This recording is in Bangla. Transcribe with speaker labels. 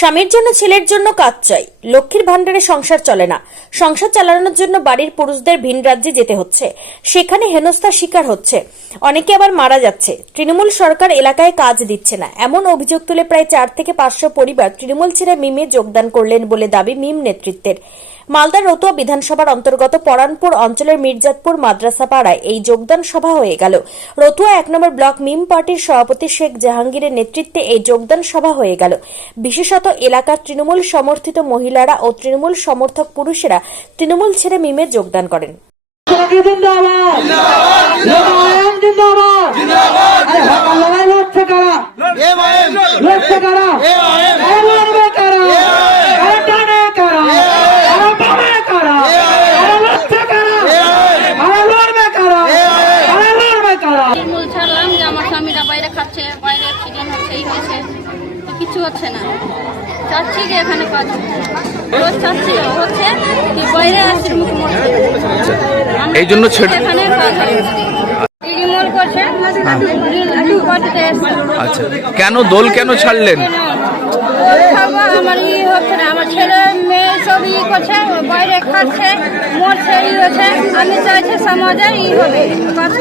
Speaker 1: স্বামীর জন্য ছেলের জন্য কাজ চাই। লক্ষ্মীর ভাণ্ডারে সংসার চলে না। সংসার চালানোর জন্য বাড়ির পুরুষদের ভিন রাজ্যে যেতে হচ্ছে। সেখানে হেনস্থার শিকার হচ্ছে। অনেকে আবার মারা যাচ্ছে। তৃণমূল সরকার এলাকায় কাজ দিচ্ছে না। এমন অভিযোগ তুলে প্রায় চার থেকে পাঁচশো পরিবার তৃণমূল ছেড়ে মিমে যোগদান করলেন বলে দাবি মিম নেতৃত্বের। মালদার রতুয়া বিধানসভার অন্তর্গত পরানপুর অঞ্চলের মির্জাতপুর মাদ্রাসা পাড়ায় এই যোগদান সভা হয়ে গেল। রতুয়া এক নম্বর ব্লক মিম পার্টির সভাপতি শেখ জাহাঙ্গীরের নেতৃত্বে এই যোগদান সভা হয়ে গেল। বিশেষত এলাকার তৃণমূল সমর্থিত মহিলারা ও তৃণমূল সমর্থক পুরুষেরা তৃণমূল ছেড়ে মিমে যোগদান করেন।
Speaker 2: স্বামীরা বাইরে খাচ্ছে বাইরে অ্যাক্সিডেন্ট হচ্ছে এই হয়েছে। কিছু হচ্ছে না। চাচ্ছি যে এখানে কাজ রোজ চাচ্ছি হচ্ছে কি বাইরে আসছে
Speaker 3: এই জন্য ছেড়ে-
Speaker 2: এখানে কাজ রিমোল করছে।
Speaker 3: আচ্ছা। কেন দোল কেন ছাড়লেন?
Speaker 2: আমার ই হচ্ছে না। আমার ছেলে মেয়ে সব ই করছে বাইরে খাচ্ছে মরছে ই হচ্ছে। আমি চাইছি সমাজে ই হবে কাজ